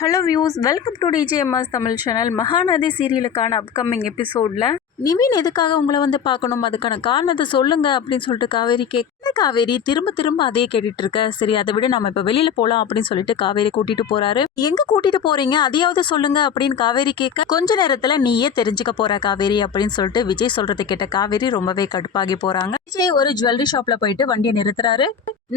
Hello views, welcome to DJMS Tamil channel. Mahanadhi சீரியலுக்கான upcoming எபிசோடில் நிவின் எதுக்காக உங்களை வந்து பார்க்கணும், அதுக்கான காரணத்தை சொல்லுங்க அப்படின்னு சொல்லிட்டு காவேரி கேட்க, காவேரி திரும்ப திரும்ப அதே கேட்டுட்டு இருக்க. சரி, அதை விட நம்ம இப்போ வெளியில் போகலாம் அப்படின்னு சொல்லிட்டு காவேரி கூட்டிட்டு போறாரு. எங்கே கூட்டிட்டு போறீங்க, அதையாவது சொல்லுங்க அப்படின்னு காவேரி கேட்க, கொஞ்ச நேரத்தில் நீயே தெரிஞ்சுக்க போற காவேரி அப்படின்னு சொல்லிட்டு விஜய் சொல்றதை கேட்ட காவேரி ரொம்பவே கடுப்பாகி போறாங்க. விஜய் ஒரு ஜுவல்லரி ஷாப்ல போயிட்டு வண்டியை நிறுத்துறாரு.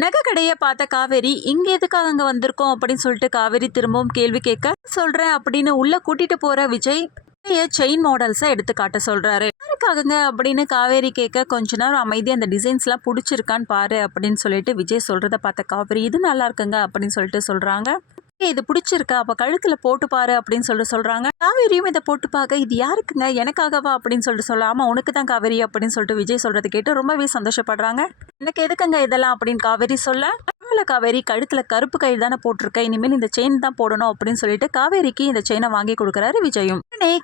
நகை கடையை பார்த்த காவேரி, இங்க எதுக்காக அங்க வந்திருக்கோம் அப்படின்னு சொல்லிட்டு காவேரி திரும்பவும் கேள்வி கேட்க, சொல்றேன் அப்படின்னு உள்ள கூட்டிட்டு போற விஜய் செயின் மாடல்ஸை எடுத்து காட்ட சொல்றாரு. யாருக்காகங்க அப்படின்னு காவேரி கேட்க, கொஞ்ச நேரம் அமைதி அந்த டிசைன்ஸ் எல்லாம் பிடிச்சிருக்கான்னு பாரு அப்படின்னு சொல்லிட்டு விஜய் சொல்றத பார்த்த காவேரி, இது நல்லா இருக்குங்க அப்படின்னு சொல்லிட்டு சொல்றாங்க. இது பிடிச்சிருக்கா, அப்ப கழுத்துல போட்டு பாரு அப்படின்னு சொல்லிட்டு சொல்றாங்க. காவேரியும் இதை போட்டு பார்க்க, இது யாருக்குங்க, எனக்காகவா அப்படின்னு சொல்லிட்டு சொல்ல, ஆமா உனக்கு தான் காவேரி அப்படின்னு சொல்லிட்டு விஜய் சொல்றதை கேட்டு ரொம்பவே சந்தோஷப்படுறாங்க. எனக்கு எதுக்குங்க இதெல்லாம் அப்படின்னு காவேரி சொல்ல, காவேரி கழுத்துல கருப்பு கயிறு தானே போட்டிருக்க, இனிமேல் இந்த செயின் தான் போடணும் அப்படின்னு சொல்லிட்டு காவேரிக்கு இந்த செயினை வாங்கி கொடுக்குறாரு விஜயும்.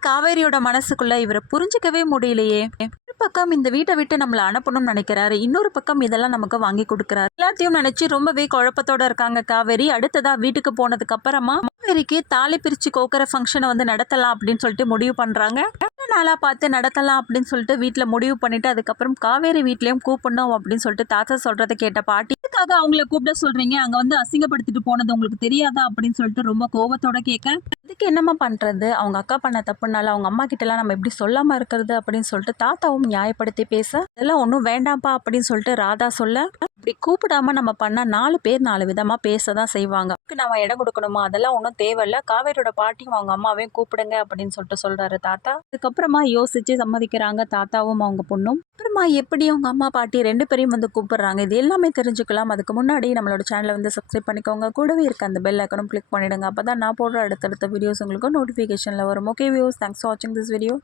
காவேரியோட மனசுக்குள்ள இவரை புரிஞ்சுக்கவே முடியலையே. ஒரு பக்கம் இந்த வீட்டை விட்டு நம்மளை அனுப்பணும்னு நினைக்கிறாரு, இன்னொரு பக்கம் இதெல்லாம் நமக்கு வாங்கி கொடுக்குறாரு. எல்லாத்தையும் நினைச்சு ரொம்பவே குழப்பத்தோட இருக்காங்க காவேரி. அடுத்ததா வீட்டுக்கு போனதுக்கு அப்புறமா காவேரிக்கு தாலி பிரிச்சு கோக்குற ஃபங்க்ஷனை வந்து நடத்தலாம் அப்படின்னு சொல்லிட்டு முடிவு பண்றாங்க. நாளா பார்த்து நடத்தலாம் அப்படின்னு சொல்லிட்டு வீட்டுல முடிவு பண்ணிட்டு, அதுக்கப்புறம் காவேரி வீட்லயும் கூப்பிடணும் அப்படின்னு சொல்லிட்டு தாத்தா சொல்றதை கேட்ட பாட்டி, இதுக்காக அவங்கள கூப்பிட சொல்றீங்க, அங்க வந்து அசிங்கப்படுத்திட்டு போனது உங்களுக்கு தெரியாதா அப்படின்னு சொல்லிட்டு ரொம்ப கோபத்தோட கேட்க, இதுக்கு என்னமா பண்றது, அவங்க அக்கா பண்ண தப்புனால அவங்க அம்மா கிட்ட எல்லாம் நம்ம எப்படி சொல்லாம இருக்கிறது அப்படின்னு சொல்லிட்டு தாத்தாவும் நியாயப்படுத்தி பேச, இதெல்லாம் ஒன்றும் வேண்டாம்ப்பா அப்படின்னு சொல்லிட்டு ராதா சொல்ல, இப்படி கூப்பிடாம நம்ம பண்ணா 4 பேர் 4 விதமா பேசதான் செய்வாங்க, நம்ம இடம் கொடுக்கணுமா, அதெல்லாம் ஒன்றும் தேவையில்ல, காவேரியோட பாட்டியும் அவங்க அம்மாவையும் கூப்பிடுங்க அப்படின்னு சொல்லிட்டு சொல்றாரு தாத்தா. அதுக்கப்புறமா யோசிச்சு சம்மதிக்கிறாங்க தாத்தாவும் அவங்க பொண்ணும். அப்புறமா எப்படி அவங்க அம்மா பாட்டி 2 பேரையும் வந்து கூப்பிடுறாங்க, இது எல்லாமே தெரிஞ்சுக்கலாம். அதுக்கு முன்னாடி நம்மளோட சேனலை வந்து சப்ஸ்கிரைப் பண்ணிக்கோங்க, கூடவே இருக்க அந்த பெல் ஐக்கனும் கிளிக் பண்ணிடுங்க, அப்பதான் நான் போடுற அடுத்தடுத்த வீடியோஸ் உங்களுக்கு நோட்டிஃபிகேஷன்ல வரும். ஓகே வியூஸ், தேங்க்ஸ் ஃபார் வாட்சிங் திஸ் வீடியோ.